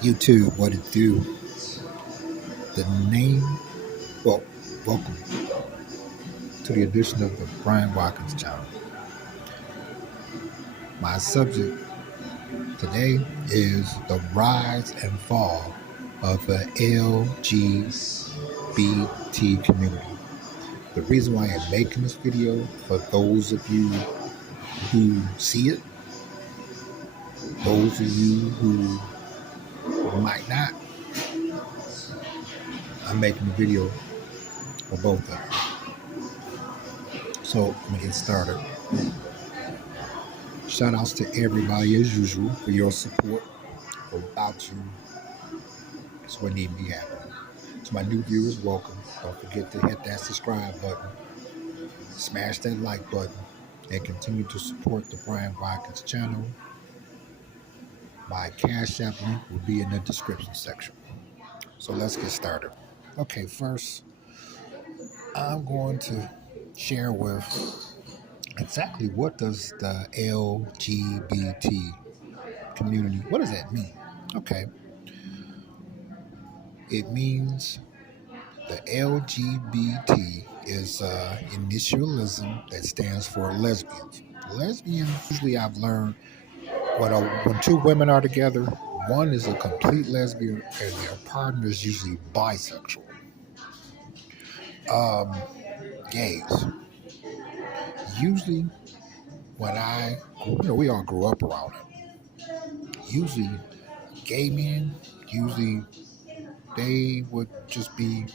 YouTube, what it do? The name, well, welcome to the edition of the Bryant Watkins channel. My subject today is the rise and fall of the LGBT community. The reason why I'm making this video, for those of you who see it, those of you who might not, I'm making a video for both of them. So let me get started. Shout outs to everybody as usual for your support. Without you, this wouldn't even be happening. To my new viewers, welcome. Don't forget to hit that subscribe button, smash that like button, and continue to support the Bryant Watkins channel. My Cashapp link will be in the description section. So let's get started. Okay, first, I'm going to share with exactly what does the LGBT community, what does that mean? Okay, it means the LGBT is initialism that stands for lesbians. Lesbians, usually I've learned, when two women are together, one is a complete lesbian and their partner is usually bisexual. Gays. Usually when we all grew up around it. Usually gay men, usually they would just be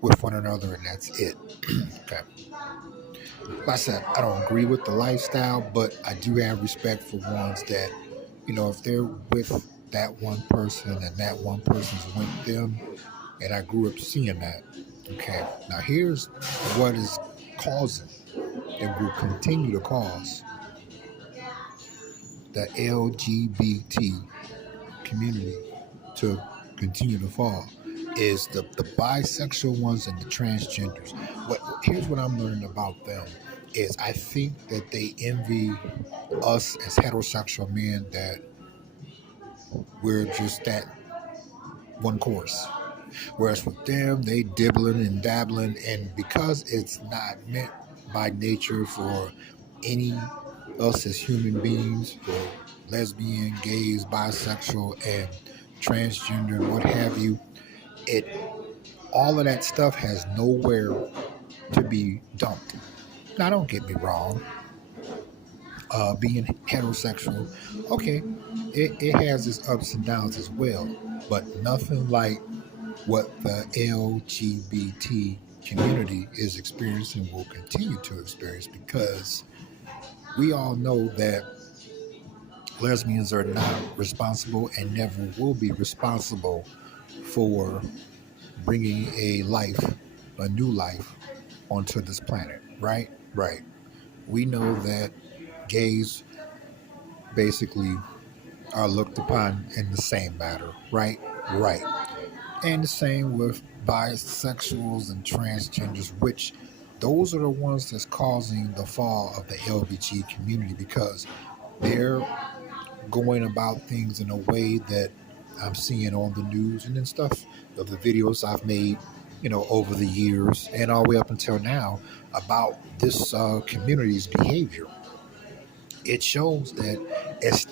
with one another and that's it. Okay. Like I said, I don't agree with the lifestyle, but I do have respect for ones that, if they're with that one person and that one person's with them, and I grew up seeing that. Okay, now here's what is causing and will continue to cause the LGBT community to continue to fall is the bisexual ones and the transgenders. Here's what I'm learning about them is I think that they envy us as heterosexual men, that we're just that one course. Whereas with them, they dibbling and dabbling, and because it's not meant by nature for any us as human beings, for lesbian, gays, bisexual, and transgender, and what have you, all of that stuff has nowhere to be dumped. Now, don't get me wrong. Being heterosexual, okay, it has its ups and downs as well, but nothing like what the LGBT community is experiencing, will continue to experience, because we all know that lesbians are not responsible and never will be responsible for bringing a new life onto this planet, right? Right. We know that gays basically are looked upon in the same matter, right? Right. And the same with bisexuals and transgenders, which those are the ones that's causing the fall of the LGBT community, because they're going about things in a way that I'm seeing on the news and stuff, of the videos I've made, over the years and all the way up until now about this community's behavior. It shows that it's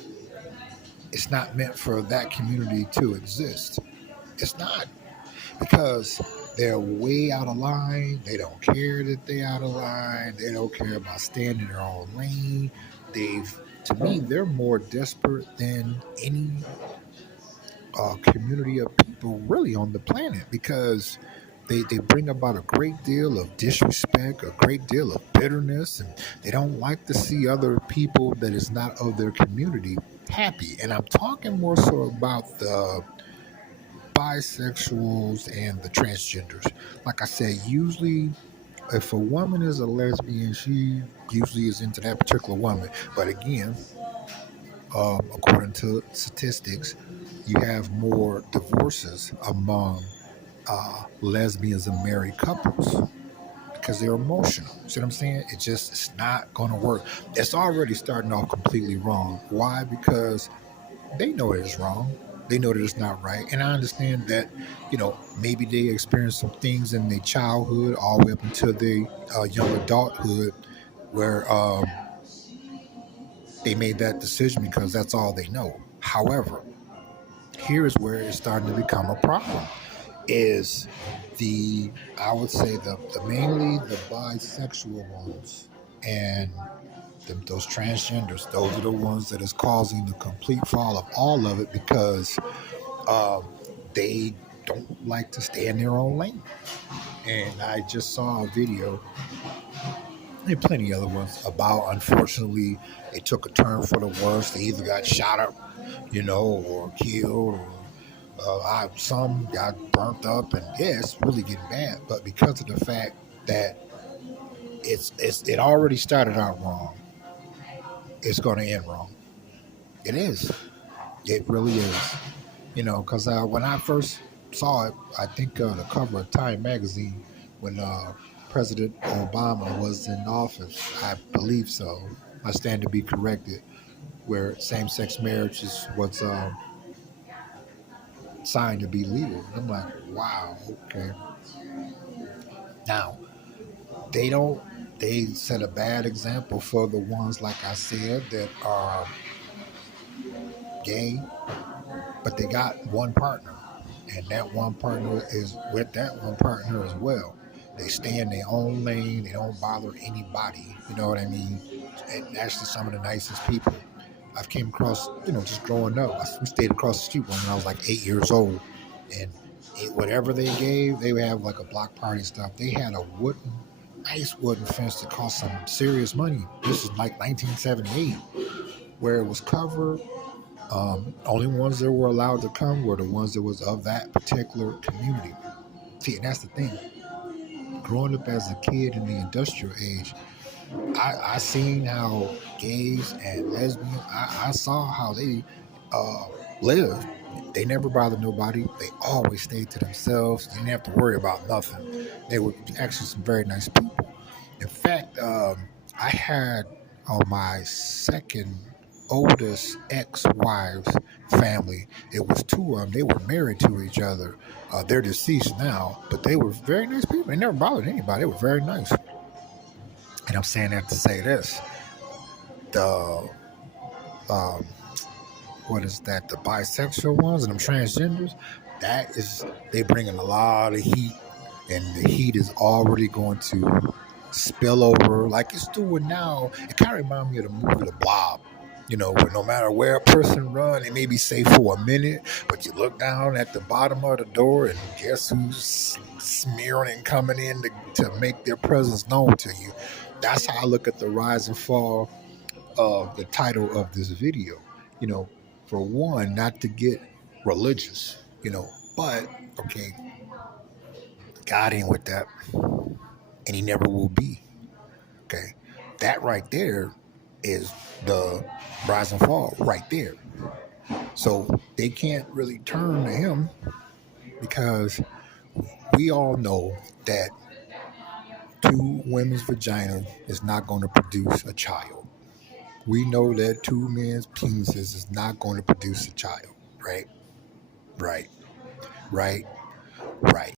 not meant for that community to exist. It's not, because they're way out of line. They don't care that they're out of line. They don't care about staying in their own lane. To me, they're more desperate than any community of people really on the planet, because they bring about a great deal of disrespect, a great deal of bitterness, and they don't like to see other people that is not of their community happy. And I'm talking more so about the bisexuals and the transgenders. Like I said, usually if a woman is a lesbian, she usually is into that particular woman. But again, according to statistics, you have more divorces among lesbians and married couples, because they're emotional. See what I'm saying? It's not going to work. It's already starting off completely wrong. Why? Because they know it is wrong. They know that it's not right. And I understand that, maybe they experienced some things in their childhood all the way up until their young adulthood where they made that decision because that's all they know. However, here is where it's starting to become a problem. Is I would say the mainly the bisexual ones and those transgenders. Those are the ones that is causing the complete fall of all of it because um, they don't like to stay in their own lane. And I just saw a video and plenty of other ones about, unfortunately, it took a turn for the worse. They either got shot up, or killed, or some got burnt up, and yeah, it's really getting bad. But because of the fact that it already started out wrong, it's going to end wrong. It is. It really is. Because when I first saw it, I think the cover of Time magazine when President Obama was in office, I believe so. I stand to be corrected, where same-sex marriage was signed to be legal. And I'm like, wow, okay. Now, they don't. They set a bad example for the ones, like I said, that are gay, but they got one partner, and that one partner is with that one partner as well. They stay in their own lane. They don't bother anybody. You know what I mean? And actually, some of the nicest people I've came across. Just growing up, I stayed across the street when I was like 8 years old, and whatever they gave, they would have like a block party and stuff. They had a nice wooden fence that cost some serious money. This is like 1978, where it was covered. Only ones that were allowed to come were the ones that was of that particular community. See, and that's the thing. Growing up as a kid in the industrial age, I seen how gays and lesbians. I saw how they uh, lived. They never bothered nobody. They always stayed to themselves. They didn't have to worry about nothing. They were actually some very nice people. In fact, I had on my second oldest ex-wife's family. It was two of them. They were married to each other. They're deceased now, but they were very nice people. They never bothered anybody. They were very nice. And I'm saying that to say this: the um, what is that? The bisexual ones and them transgenders. That is, they bringing a lot of heat, and the heat is already going to spill over like it's doing now. It kind of reminds me of the movie The Blob. Where no matter where a person run, they may be safe for a minute, but you look down at the bottom of the door and guess who's smearing and coming in to make their presence known to you. That's how I look at the rise and fall of the title of this video. You know, for one, not to get religious, but okay, God ain't with that, and He never will be. Okay, that right there is the rise and fall right there. So they can't really turn to Him because we all know that two women's vagina is not going to produce a child. We know that two men's penises is not going to produce a child, right? Right, right, right.